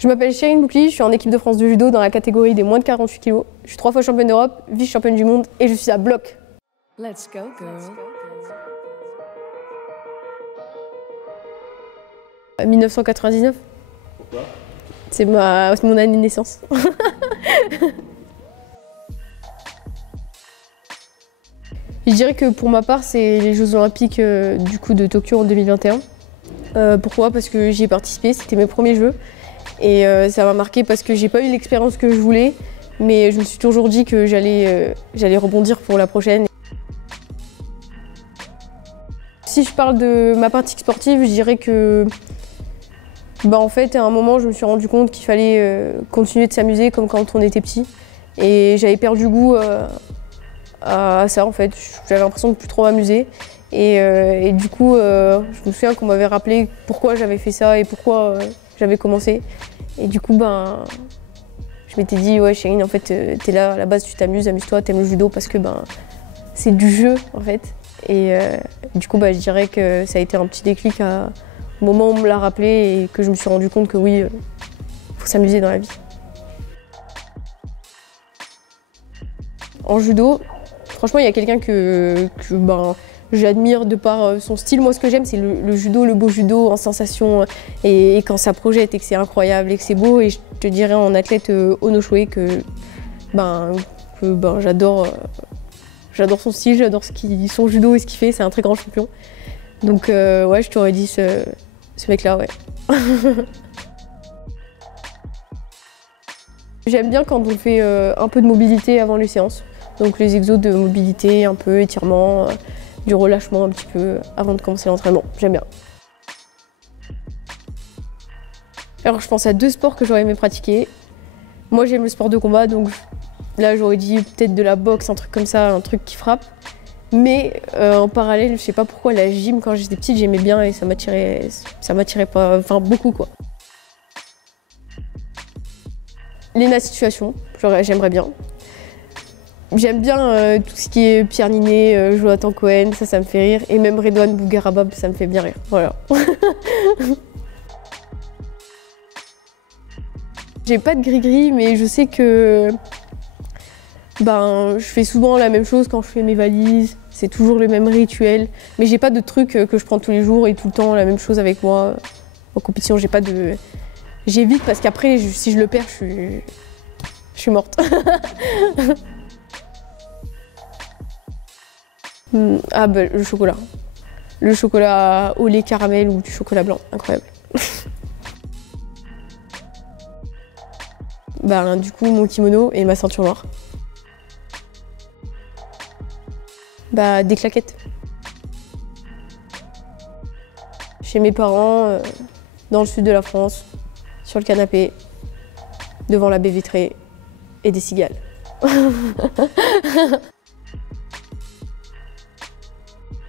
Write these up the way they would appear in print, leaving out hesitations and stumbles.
Je m'appelle Chérine Boukli, je suis en équipe de France de judo dans la catégorie des moins de 48 kg. Je suis 3 fois championne d'Europe, vice-championne du monde et je suis à bloc. Let's go, girl. 1999. Pourquoi? C'est mon année de naissance. Je dirais que pour ma part, c'est les Jeux Olympiques du coup de Tokyo en 2021. Pourquoi? Parce que j'y ai participé, c'était mes premiers Jeux. Et ça m'a marqué parce que j'ai pas eu l'expérience que je voulais, mais je me suis toujours dit que j'allais rebondir pour la prochaine. Si je parle de ma pratique sportive, je dirais que en fait, à un moment, je me suis rendu compte qu'il fallait continuer de s'amuser comme quand on était petit. Et j'avais perdu goût à ça, en fait. J'avais l'impression de plus trop m'amuser. Et du coup, je me souviens qu'on m'avait rappelé pourquoi j'avais fait ça et pourquoi j'avais commencé. Et du coup, je m'étais dit, ouais, Chérine, en fait, t'es là, à la base, tu t'amuses, amuse-toi, t'aimes le judo parce que c'est du jeu, en fait. Et du coup, je dirais que ça a été un petit déclic au moment où on me l'a rappelé et que je me suis rendu compte que oui, faut s'amuser dans la vie. En judo, franchement, il y a quelqu'un que j'admire de par son style. Moi, ce que j'aime, c'est le judo, le beau judo en sensation et quand ça projette et que c'est incroyable et que c'est beau. Et je te dirais en athlète Onoshue que j'adore son style, j'adore son judo et ce qu'il fait. C'est un très grand champion. Donc ouais, je t'aurais dit ce mec-là, ouais. J'aime bien quand on fait un peu de mobilité avant les séances. Donc les exos de mobilité, un peu étirement, du relâchement un petit peu avant de commencer l'entraînement. J'aime bien. Alors je pense à 2 sports que j'aurais aimé pratiquer. Moi j'aime le sport de combat, donc là j'aurais dit peut-être de la boxe, un truc comme ça, un truc qui frappe. Mais en parallèle, je sais pas pourquoi la gym quand j'étais petite j'aimais bien et ça m'attirait pas, enfin beaucoup quoi. Léna Situation, j'aimerais bien. J'aime bien tout ce qui est Pierre Ninet, Jonathan Cohen, ça me fait rire. Et même Redouane Bougarabab, ça me fait bien rire. Voilà. J'ai pas de gris-gris, mais je sais que je fais souvent la même chose quand je fais mes valises. C'est toujours le même rituel. Mais j'ai pas de truc que je prends tous les jours et tout le temps la même chose avec moi. En compétition, j'ai pas de... J'évite parce qu'après, si je le perds, je suis morte. Le chocolat. Le chocolat au lait caramel ou du chocolat blanc, incroyable. Du coup, mon kimono et ma ceinture noire. Des claquettes. Chez mes parents, dans le sud de la France, sur le canapé, devant la baie vitrée et des cigales.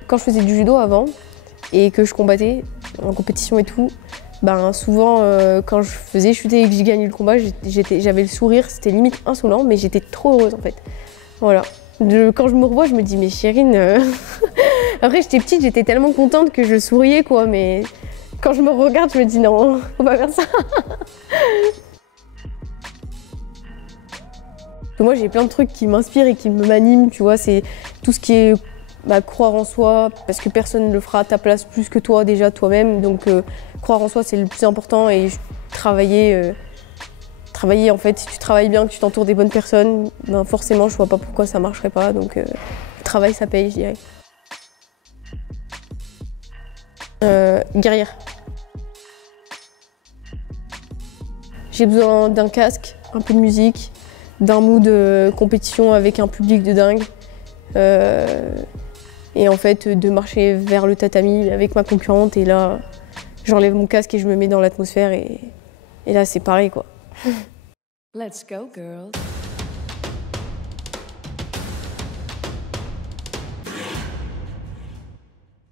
Quand je faisais du judo avant et que je combattais en compétition et tout, souvent quand je faisais chuter et que j'ai gagné le combat, j'avais le sourire, c'était limite insolent, mais j'étais trop heureuse en fait. Voilà. Quand je me revois, je me dis mais Chérine, après j'étais petite, j'étais tellement contente que je souriais quoi, mais quand je me regarde, je me dis non, faut pas faire ça. Moi j'ai plein de trucs qui m'inspirent et qui m'animent, tu vois, c'est tout ce qui est croire en soi, parce que personne ne le fera à ta place plus que toi déjà, toi-même. Donc croire en soi, c'est le plus important et travailler en fait, si tu travailles bien, que tu t'entoures des bonnes personnes, forcément, je vois pas pourquoi ça marcherait pas. Donc le travail, ça paye, je dirais. Guerrière. J'ai besoin d'un casque, un peu de musique, d'un mood de compétition avec un public de dingue. Et en fait, de marcher vers le tatami avec ma concurrente. Et là, j'enlève mon casque et je me mets dans l'atmosphère. Et là, c'est pareil, quoi. Let's go, girl.